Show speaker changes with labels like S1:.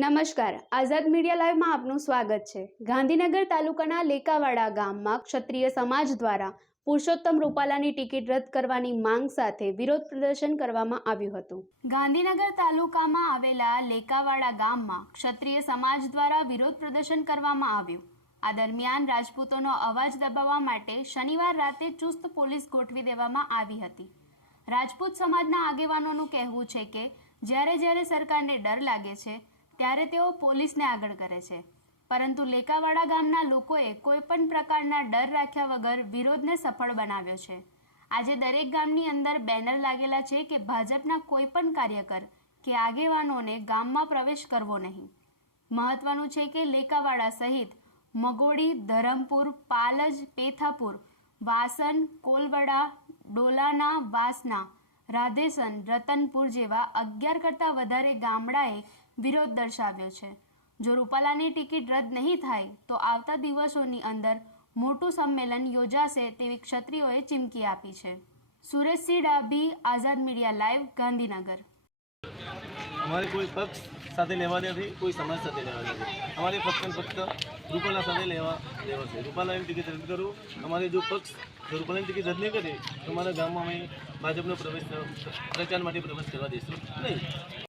S1: નમસ્કાર. આઝાદ મીડિયા લાઈવમાં આપનું સ્વાગત છે. ગાંધીનગર તાલુકાના લેકાવાડા ગામમાં ક્ષત્રિય સમાજ દ્વારા પુરુષોત્તમ રૂપાલાની ટિકિટ રદ કરવાની માંગ સાથે વિરોધ પ્રદર્શન કરવામાં આવ્યું હતું. ગાંધીનગર તાલુકામાં આવેલા લેકાવાડા ગામમાં ક્ષત્રિય સમાજ દ્વારા વિરોધ પ્રદર્શન કરવામાં આવ્યું. આ દરમિયાન રાજપૂતોનો અવાજ દબાવવા માટે શનિવાર રાતે ચુસ્ત પોલીસ ગોઠવી દેવામાં આવી હતી. રાજપૂત સમાજના આગેવાનોનું કહેવું છે કે જ્યારે જ્યારે સરકારને ડર લાગે છે ત્યારે તેઓ પોલીસને આગળ કરે છે. પરંતુ લેકાવાડા ગામના લોકોએ કોઈ પણ પ્રકારના ડર રાખ્યા વગર વિરોધને સફળ બનાવ્યો છે. આજે દરેક ગામની અંદર બેનર લાગેલા છે કે ભાજપના કોઈ પણ કાર્યકર કે આગેવાનોને ગામમાં પ્રવેશ કરવો નહીં. મહત્વનું છે કે લેકાવાડા સહિત મગોડી ધરમપુર, પાલજ, પેથાપુર વાસન કોલવડા, ડોલાના, વાસના રાધેસન રતનપુર જેવા અગિયાર કરતાં વધારે ગામડાએ વિરોધ દર્શાવ્યો છે. જો રૂપાલાની ટિકિટ રદ નહીં થાય, તો આવતા દિવસોની અંદર મોટું સંમેલન યોજાશે તેવી ક્ષત્રિયોએ ચીમકી આપી છે. સુરેશસિંહ ડાભી આઝાદ મીડિયા લાઈવ, ગાંધીનગર
S2: અમારે કોઈ પક્ષ સાથે લેવા નથી, કોઈ સમાજ સાથે લેવા નથી. અમારે ફક્ત ફક્ત રૂપાલા સાથે લેવા લેવા છે. રૂપાલાની ટિકિટ રદ કરું, અમારે જો પક્ષ જો રૂપાલાની ટિકિટ રદ નહીં કરે, તો અમારા ગામમાં અમે ભાજપનો પ્રવેશ, પ્રચાર માટે પ્રવેશ કરવા દઈશું નહીં.